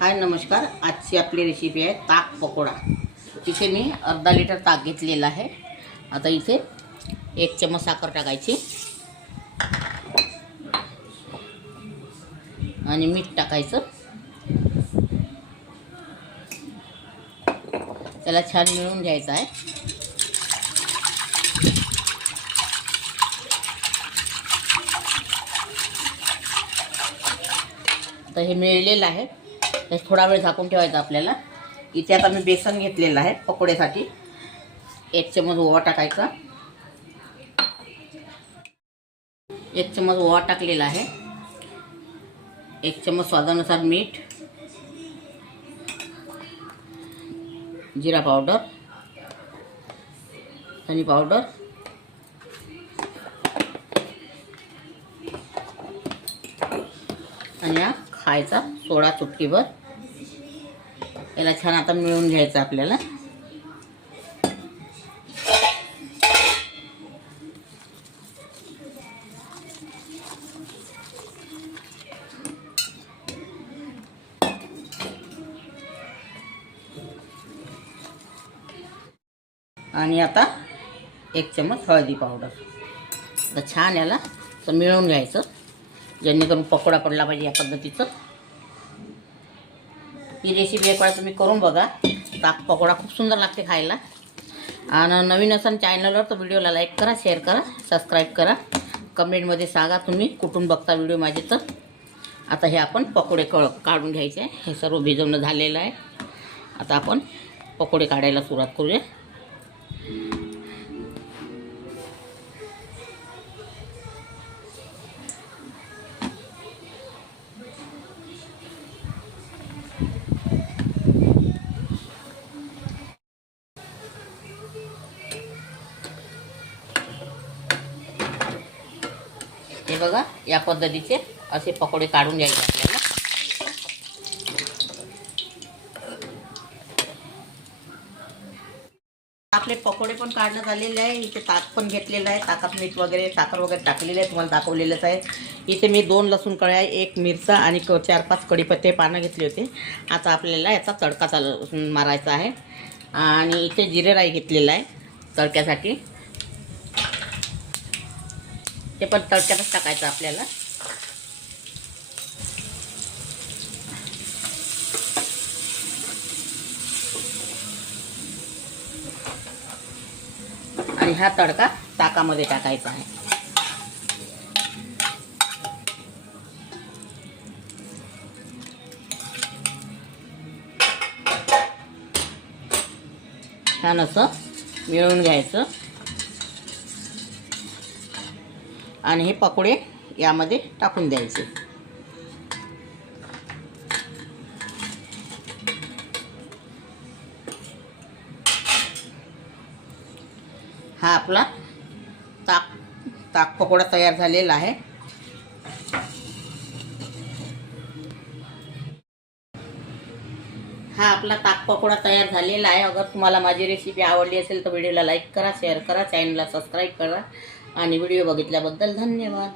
हाय नमस्कार। आजची आपली रेसिपी आहे ताक पकोडा। तिथे मी अर्धा लिटर ताक घेतलेला आहे। आता इथे 1 चम्मच साखर टाकायची आणि मीठ टाकायचं। त्याला छान मिळून घ्यायचं आहे। आता हे मिळलेलं आहे, तर थोडा वेळ झाकून ठेवायचं आपल्याला। इथे आता मी बेसन घेतलेलं आहे पकोड्यासाठी। 1 चम्मच ओवा टाकायचा, 1 चम्मच ओवा टाकलेला आहे, 1 चम्मच स्वादानुसार मीठ, जिरा पावडर, धनी पावडर, आणि हा खायचा सोडा चुटकीभर। याला छान आता मिळून घ्यायचं आपल्याला। आणि आता 1 चम्मच हळदी पावडर। आता छान याला मिळवून घ्यायचं, जेणेकरून पकोडा पडला पाहिजे या पद्धतीचं। ही रेसिपी एक वेळा तुम्ही करून बघा। ताक पकोडा खूप सुंदर लागते खायला। आणि नवीन असाल चॅनलवर तर व्हिडिओला लाईक करा, शेअर करा, सबस्क्राईब करा। कमेंटमध्ये सांगा तुम्ही कुठून बघता व्हिडिओ माझे तर। आता हे आपण पकोडे काढून घ्यायचे आहे। हे सर्व भिजवणं झालेलं आहे। आता आपण पकोडे काढायला सुरुवात करूया। हे बघा, या पद्धतीचे असे पकोडे काढून घ्यायचे आपल्याला। आपले पकोडे पण काढण्यात आलेले आहे। इथे ताक पण घेतलेलं आहे, ताकात मीठ वगैरे साखर वगैरे टाकलेलं आहे, तुम्हाला दाखवलेलंच आहे। इथे मी 2 लसूण कळ्या, 1 मिरचा आणि 4-5 कढीपत्ते पानं घेतले होते। आता आपल्याला याचा तडका मारायचा आहे। आणि इथे जिरे राई घेतलेला आहे तडक्यासाठी, ते पण तडक्यातच टाकायचं आपल्याला। आणि हा तडका ताकामध्ये टाकायचा आहे। छान असं मिळवून घ्यायचं आणि हे पकोडे यामध्ये टाकून द्यायचे। हा आपला ताक पकोडा तयार झालेला आहे। हा आपला ताक पकोडा तयार झालेला आहे। अगर तुम्हाला माझी रेसिपी आवडली असेल तर व्हिडिओला लाईक करा, शेअर करा, चॅनलला सबस्क्राईब करा। आणि व्हिडिओ बघितल्याबद्दल धन्यवाद।